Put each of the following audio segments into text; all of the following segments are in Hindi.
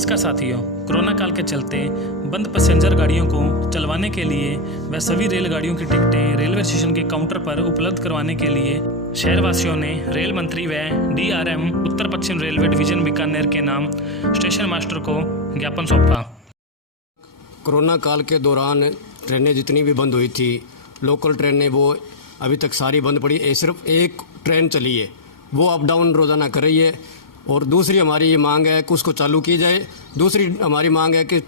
नमस्कार साथियों, कोरोना काल के चलते बंद पैसेंजर गाड़ियों को चलवाने के लिए व सभी रेलगाड़ियों की टिकटें रेलवे स्टेशन के काउंटर पर उपलब्ध करवाने के लिए शहरवासियों ने रेल मंत्री व DRM उत्तर पश्चिम रेलवे डिवीजन बीकानेर के नाम स्टेशन मास्टर को ज्ञापन सौंपा। कोरोना काल के दौरान ट्रेनें जितनी भी बंद हुई थी, लोकल ट्रेनें वो अभी तक सारी बंद पड़ी है। सिर्फ एक ट्रेन चली है, वो अप डाउन रोज़ाना कर रही है। और दूसरी हमारी ये मांग है कि उसको चालू की जाए। दूसरी हमारी मांग है कि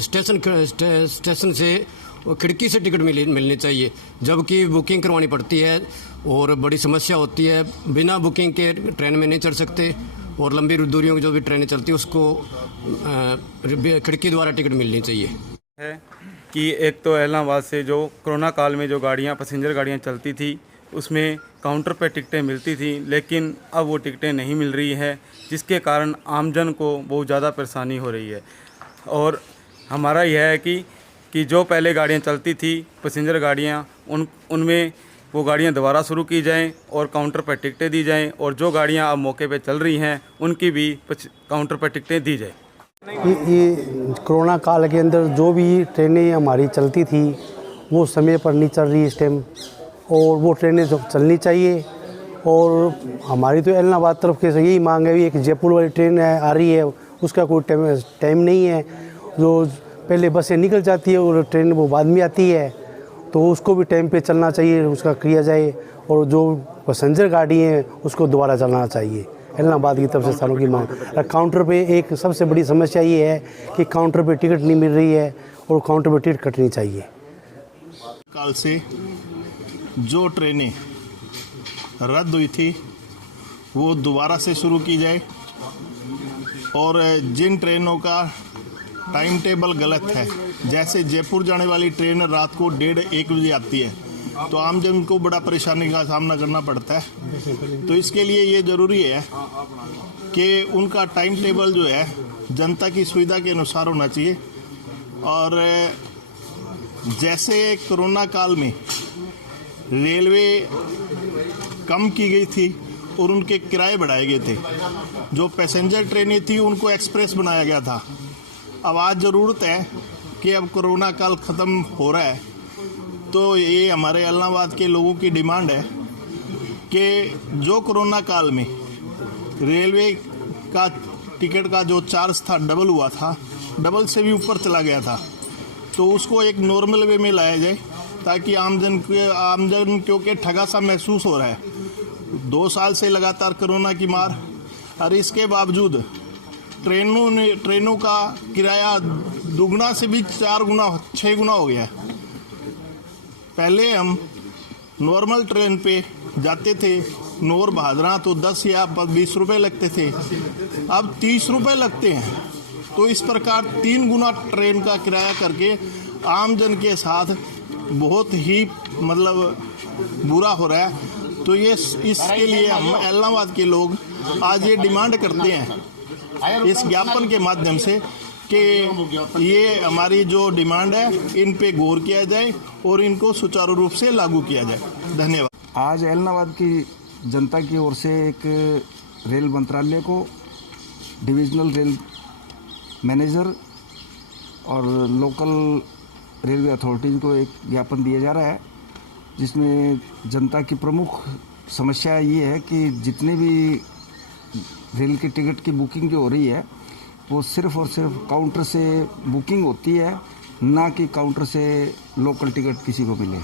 स्टेशन से खिड़की से टिकट मिलनी चाहिए, जबकि बुकिंग करवानी पड़ती है और बड़ी समस्या होती है। बिना बुकिंग के ट्रेन में नहीं चढ़ सकते और लंबी दूरियों की जो भी ट्रेनें चलती है उसको खिड़की द्वारा टिकट मिलनी चाहिए। है कि एक तो इलाहाबाद से जो कोरोना काल में जो गाड़ियाँ पैसेंजर गाड़ियाँ चलती थी उसमें काउंटर पर टिकटें मिलती थी, लेकिन अब वो टिकटें नहीं मिल रही है, जिसके कारण आमजन को बहुत ज़्यादा परेशानी हो रही है। और हमारा यह है कि जो पहले गाड़ियाँ चलती थी पैसेंजर गाड़ियाँ उनमें वो गाड़ियाँ दोबारा शुरू की जाएं और काउंटर पर टिकटें दी जाएं, और जो गाड़ियाँ अब मौके पे चल रही हैं उनकी भी काउंटर पर टिकटें दी जाएं। ये कोरोना काल के अंदर जो भी ट्रेनें हमारी चलती थी वो समय पर नहीं चल रही इस टाइम, और वो ट्रेनें जो चलनी चाहिए। और हमारी तो इलाहाबाद तरफ के से यही मांग है, एक जयपुर वाली ट्रेन आ रही है, उसका कोई टाइम नहीं है। जो पहले बसें निकल जाती है और ट्रेन वो बाद में आती है, तो उसको भी टाइम पे चलना चाहिए, उसका किया जाए। और जो पैसेंजर गाड़ी हैं उसको दोबारा चलाना चाहिए। इलाहाबाद की तरफ से सालों की मांग। काउंटर पे एक सबसे बड़ी समस्या ये है कि काउंटर पे टिकट नहीं मिल रही है और काउंटर पे टिकट कटनी चाहिए। काल से जो ट्रेनें रद्द हुई थी वो दोबारा से शुरू की जाए, और जिन ट्रेनों का टाइम टेबल गलत है, जैसे जयपुर जाने वाली ट्रेन रात को 1:30-1 बजे आती है, तो आमजन को बड़ा परेशानी का सामना करना पड़ता है। तो इसके लिए ये ज़रूरी है कि उनका टाइम टेबल जो है जनता की सुविधा के अनुसार होना चाहिए। और जैसे कोरोना काल में रेलवे कम की गई थी और उनके किराए बढ़ाए गए थे, जो पैसेंजर ट्रेनें थी उनको एक्सप्रेस बनाया गया था। अब आज ज़रूरत है कि अब कोरोना काल ख़त्म हो रहा है, तो ये हमारे इलाहाबाद के लोगों की डिमांड है कि जो कोरोना काल में रेलवे का टिकट का जो चार्ज था डबल हुआ था, डबल से भी ऊपर चला गया था, तो उसको एक नॉर्मल वे में लाया जाए, ताकि आमजन क्योंकि ठगा सा महसूस हो रहा है। 2 साल से लगातार कोरोना की मार, और इसके बावजूद ट्रेनों का किराया दुगना से भी 4 गुना 6 गुना हो गया है। पहले हम नॉर्मल ट्रेन पे जाते थे नौर बहादुरा, तो 10 या 20 रुपये लगते थे, अब 30 रुपये लगते हैं। तो इस प्रकार 3 गुना ट्रेन का किराया करके आमजन के साथ बहुत ही बुरा हो रहा है। तो ये इसके लिए हम इलाहाबाद के लोग आज ये डिमांड करते हैं इस ज्ञापन के माध्यम से कि ये हमारी जो डिमांड है इन पे गौर किया जाए और इनको सुचारू रूप से लागू किया जाए। धन्यवाद। आज इलाहाबाद की जनता की ओर से एक रेल मंत्रालय को, डिविजनल रेल मैनेजर और लोकल रेलवे अथॉरिटीज़ को एक ज्ञापन दिया जा रहा है, जिसमें जनता की प्रमुख समस्या ये है कि जितने भी रेल की टिकट की बुकिंग जो हो रही है वो सिर्फ़ और सिर्फ काउंटर से बुकिंग होती है, ना कि काउंटर से लोकल टिकट किसी को मिले।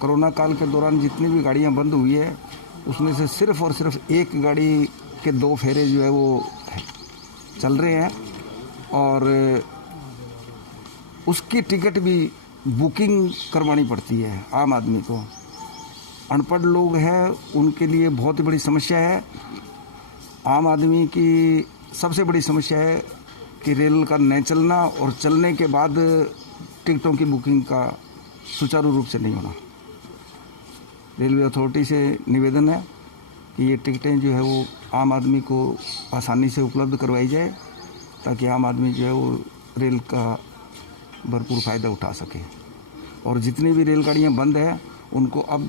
कोरोना काल के दौरान जितनी भी गाड़ियां बंद हुई है उसमें से सिर्फ़ और सिर्फ एक गाड़ी के 2 फेरे जो है वो चल रहे हैं, और उसकी टिकट भी बुकिंग करवानी पड़ती है आम आदमी को। अनपढ़ लोग हैं उनके लिए बहुत ही बड़ी समस्या है। आम आदमी की सबसे बड़ी समस्या है कि रेल का न चलना और चलने के बाद टिकटों की बुकिंग का सुचारू रूप से नहीं होना। रेलवे अथॉरिटी से निवेदन है कि ये टिकटें जो है वो आम आदमी को आसानी से उपलब्ध करवाई जाए, ताकि आम आदमी जो है वो रेल का भरपूर फ़ायदा उठा सके। और जितनी भी रेलगाड़ियाँ बंद हैं उनको अब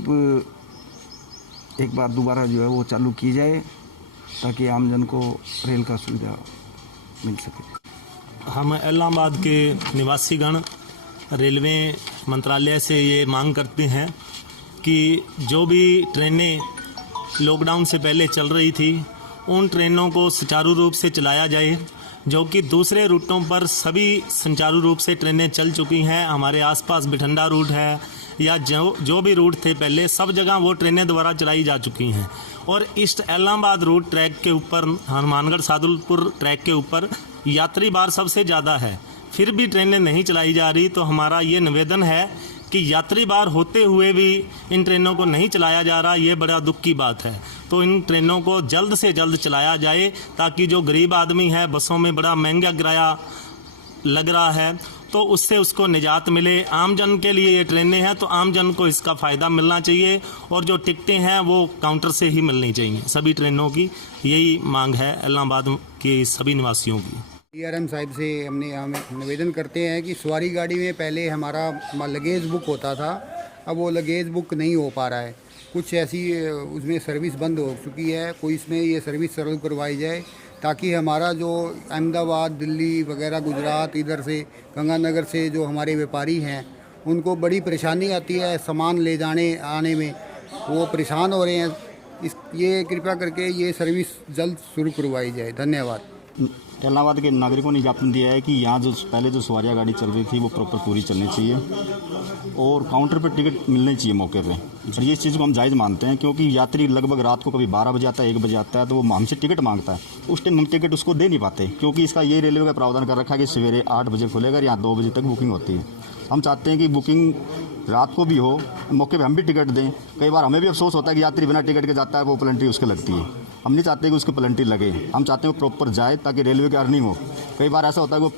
एक बार दोबारा जो है वो चालू की जाए, ताकि आमजन को रेल का सुविधा मिल सके। हम इलाहाबाद के निवासीगण रेलवे मंत्रालय से ये मांग करते हैं कि जो भी ट्रेनें लॉकडाउन से पहले चल रही थी उन ट्रेनों को सुचारू रूप से चलाया जाए, जो कि दूसरे रूटों पर सभी सुचारू रूप से ट्रेनें चल चुकी हैं। हमारे आसपास बिठंडा रूट है या जो भी रूट थे पहले, सब जगह वो ट्रेनें दोबारा चलाई जा चुकी हैं। और ईस्ट इलाहाबाद रूट ट्रैक के ऊपर, हनुमानगढ़ सादुलपुर ट्रैक के ऊपर यात्री भार सबसे ज़्यादा है, फिर भी ट्रेनें नहीं चलाई जा रही। तो हमारा ये निवेदन है कि यात्री भार होते हुए भी इन ट्रेनों को नहीं चलाया जा रहा, ये बड़ा दुख की बात है। तो इन ट्रेनों को जल्द से जल्द चलाया जाए, ताकि जो गरीब आदमी है, बसों में बड़ा महंगा किराया लग रहा है, तो उससे उसको निजात मिले। आम जन के लिए ये ट्रेनें हैं, तो आम जन को इसका फ़ायदा मिलना चाहिए और जो टिकटें हैं वो काउंटर से ही मिलनी चाहिए सभी ट्रेनों की। यही मांग है इलाहाबाद के सभी निवासियों की। DRM साहब से हम निवेदन करते हैं कि सवारी गाड़ी में पहले हमारा लगेज बुक होता था, अब वो लगेज बुक नहीं हो पा रहा है। कुछ ऐसी उसमें सर्विस बंद हो चुकी है, कोई इसमें ये सर्विस चालू करवाई जाए, ताकि हमारा जो अहमदाबाद, दिल्ली वगैरह, गुजरात, इधर से गंगानगर से जो हमारे व्यापारी हैं उनको बड़ी परेशानी आती है सामान ले जाने आने में, वो परेशान हो रहे हैं। ये कृपया करके ये सर्विस जल्द शुरू करवाई जाए। धन्यवाद। इलाहाबाद के नागरिकों ने ज्ञापन दिया है कि यहाँ जो पहले जो सवारियाँ गाड़ी चल रही थी वो प्रॉपर पूरी चलनी चाहिए और काउंटर पर टिकट मिलनी चाहिए मौके पे। और ये चीज़ को हम जायज़ मानते हैं, क्योंकि यात्री लगभग रात को कभी 12 बजे आता है, 1 बजे आता है, तो वो हमसे टिकट मांगता है, उस टाइम हम टिकट उसको दे नहीं पाते, क्योंकि इसका ये रेलवे का प्रावधान कर रखा है कि सवेरे 8 बजे खुलेगा, यहाँ 2 बजे तक बुकिंग होती है। हम चाहते हैं कि बुकिंग रात को भी हो, मौके पे हम भी टिकट दें। कई बार हमें भी अफसोस होता है कि यात्री बिना टिकट के जाता है, वो प्लेंट्री उसके लगती है। हम नहीं चाहते कि उसको प्लेंट्री लगे, हम चाहते हैं वो प्रॉपर जाए ताकि रेलवे की अर्निंग हो। कई बार ऐसा होता है वो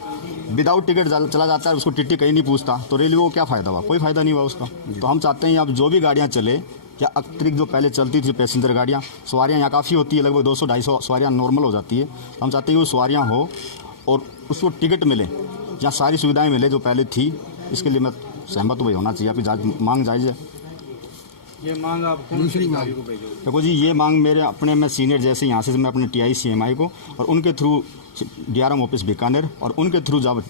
विदाउट टिकट चला जाता है, उसको टिकट कहीं नहीं पूछता, तो रेलवे को क्या फ़ायदा हुआ? कोई फ़ायदा नहीं हुआ उसका। तो हम चाहते हैं अब जो भी गाड़ियाँ चले, या अतिरिक्त जो पहले चलती थी पैसेंजर गाड़ियाँ, सवारियाँ यहाँ काफ़ी होती है, लगभग 200-250 सवारियाँ नॉर्मल हो जाती है। हम चाहते हैं कि वो सवारियाँ हो और उसको टिकट मिले, जहाँ सारी सुविधाएँ मिले जो पहले थी। इसके लिए मैं सहमत वही होना चाहिए। आपकी मांग जायज़ है। ये मांग आप दूसरी मांग को भेजो। देखो जी, ये मांग मेरे अपने मैं सीनियर जैसे यहाँ से मैं अपने TI CMI को और उनके थ्रू DRM ऑफिस बीकानेर और उनके थ्रू जब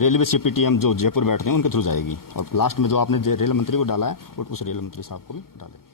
रेलवे CPTM जो जयपुर बैठते हैं उनके थ्रू जाएगी। और लास्ट में जो आपने रेल मंत्री को डाला है, उस रेल मंत्री साहब को भी डालें।